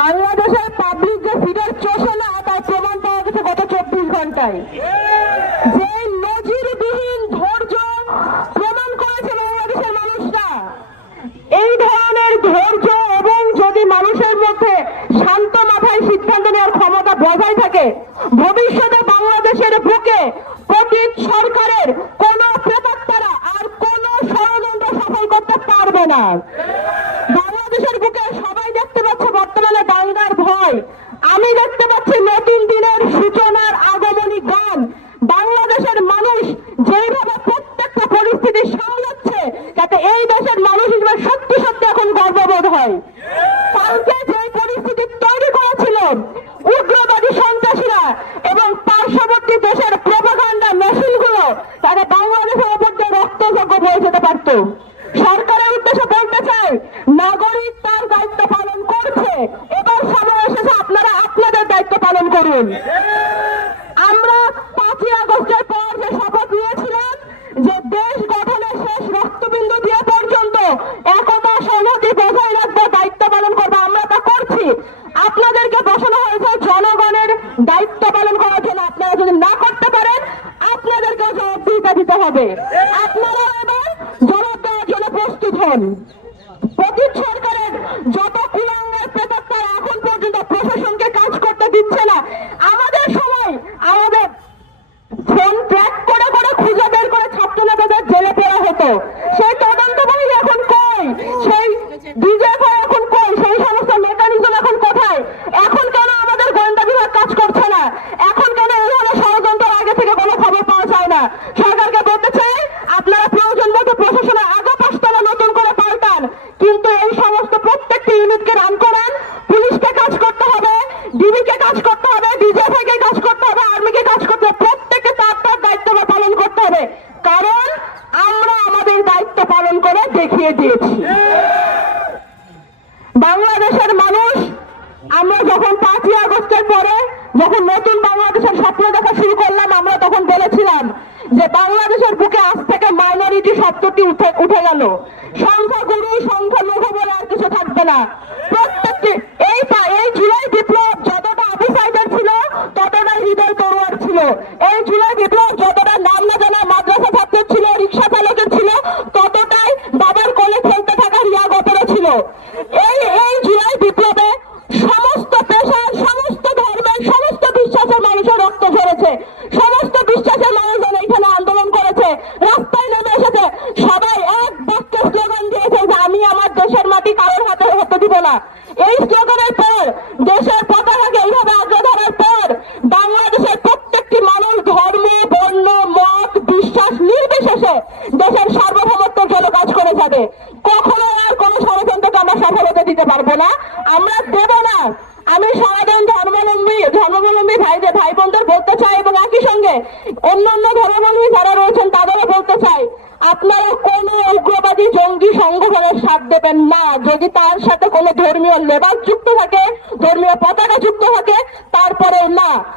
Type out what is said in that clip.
বাংলাদেশের পাবলিক যে ফিডার চষে না, তার প্রমাণ পাওয়া গেছে গত চব্বিশ ঘন্টায়। যে নজিরবিহীন ধৈর্য প্রমাণ করেছে বাংলাদেশের মানুষরা। এই ধরনের ধৈর্য এবং যদি মানুষের মধ্যে শান্ত মাথায় সিদ্ধান্ত নেওয়ার ক্ষমতা বজায় থাকে, ভবিষ্যতে বাংলাদেশের বুকে পতিত সরকারের কোন প্রেতাত্মারা আর কোন ষড়যন্ত্র সফল করতে পারবে না। বাংলাদেশের বুকে বর্তমানে দাঙ্গার ভয়। আমি দেখতে পাচ্ছি নতুন দিনের সূচনার আগমনী গান। বাংলাদেশের মানুষ যেভাবে প্রত্যেকটা পরিস্থিতি সামলাচ্ছে যাতে এই দেশের মানুষ হিসেবে সত্যি সত্যি এখন গর্ববোধ হয়। কালকে যে পরিস্থিতি তৈরি করেছিল, উগ্রবাদী সন্ত্রাসীরা এবং পার্শ্ববর্তী দেশের প্রভাকাণ্ডা মেশিনগুলো তারা বাংলাদেশের উপর দিয়ে রক্তযজ্ঞ বয়ে যেতে পারত সরকারের উদ্দেশ্যে বলতে চাই নাগরিক তার দায়িত্ব পালন করছে এবার সময় এসেছে আপনারা আপনাদের দায়িত্ব পালন করুন। আমরা পাঁচই আগস্টের পর যে শপথ নিয়েছিলাম, যে দেশ গঠনের শেষ রক্তবিন্দু দিয়ে পর্যন্ত একতা সংহতি বজায় রাখব, দায়িত্ব পালন করব, আমরা তা করছি। আপনাদেরকে বসানো হয়েছে জনগণের দায়িত্ব পালন করার জন্য। আপনারা যদি না করতে পারেন, আপনাদেরকে জবাবদিহিতা দিতে হবে। আপনারা এবার জবাব দেওয়ার জন্য প্রস্তুত হন। পতিত সরকারের যত কুলাঙ্গার প্রেতাত্মারা এখন পর্যন্ত প্রশাসনকে কাজ করতে দিচ্ছে না আমাদের সময় আমাদের ফোন ট্র্যাক করে করে খুঁজে বের করে ছাত্র নেতাদের জেলে পড়া হতো সেই তদন্ত বাহিনী এখন কই কই? সেই সমস্ত এখন কোথায়? এখন কেন আমাদের বিভাগ কাজ করছে না? এখন কেন এই ধরনের আগে থেকে কোনো খবর পাওয়া যায় না? সরকারকে বলতে চাই, আপনারা প্রয়োজন প্রশাসনে নতুন করে পাল্টান। কিন্তু এই সমস্ত প্রত্যেকটি ইউনিটকে রান করান। পুলিশকে কাজ করতে হবে কাজ করতে হবে ডিজিএফআই কাজ করতে হবে আর্মিকে কাজ করতে হবে। দায়িত্ব পালন করতে হবে। কারণ আমরা আমাদের দায়িত্ব পালন করে দেখিয়ে দিয়েছি। বাংলাদেশের মানুষ, আমরা যখন পাঁচই আগস্টের পরে যখন নতুন বাংলাদেশের স্বপ্ন দেখা শুরু করলাম, আমরা তখন বলেছিলাম যে বাংলাদেশের বুকে আজ থেকে মাইনরিটি শব্দটি উঠে উঠে গেল। সংখ্যাগুরু সংখ্যালঘু বলে আর কিছু থাকবে না। প্রত্যেকটি এই এই জুলাই বিপ্লব যতটা আবু সাইদের ছিল, ততটা হৃদয় তরুয়ার ছিল। এই জুলাই বিপ্লব যতটা নাম না জানা মাদ্রাসা ছাত্রের ছিল, রিক্সা চালকের ছিল, ততটাই বাবার কোলে খেলতে থাকা রিয়া গতরে ছিল এই এই জুলাই বিপ্লবে সমস্ত পেশার সমস্ত ধর্মের সমস্ত বিশ্বাসের মানুষের রক্ত ঝরেছে সমস্ত বিশ্বাসের মানুষজন এখানে আন্দোলন করেছে রাস্তায় নেমে এসেছে সবাই এক বাক্যে স্লোগান দিয়েছে যে আমি আমার দেশের মাটি কারোর হাতে হতে দিব না এই স্লোগানের পর দেশের পতাকাকে এইভাবে আগে ধরার পর বাংলাদেশের প্রত্যেকটি মানুষ ধর্ম বর্ণ মত বিশ্বাস নির্বিশেষে দেশের সার্বভৌমত্বের জন্য কাজ করে যাবে কখনো আর কোন ষড়যন্ত্রকে আমরা সফল হতে দিতে পারব না। আমরা দেব না। আমি সারাদিন ধর্মাবলম্বী ধর্মাবলম্বী ভাইদের ভাই বোনদের বলতে চাই এবং একই সঙ্গে অন্য অন্য ধর্মাবলম্বী যারা রয়েছেন, তাদেরও বলতে চাই, আপনারা কোন উগ্রবাদী জঙ্গি সংগঠনের সাথ দেবেন না। যদি তার সাথে কোনো ধর্মীয় লেবাস যুক্ত থাকে, ধর্মীয় পতাকা যুক্ত থাকে তারপরে না।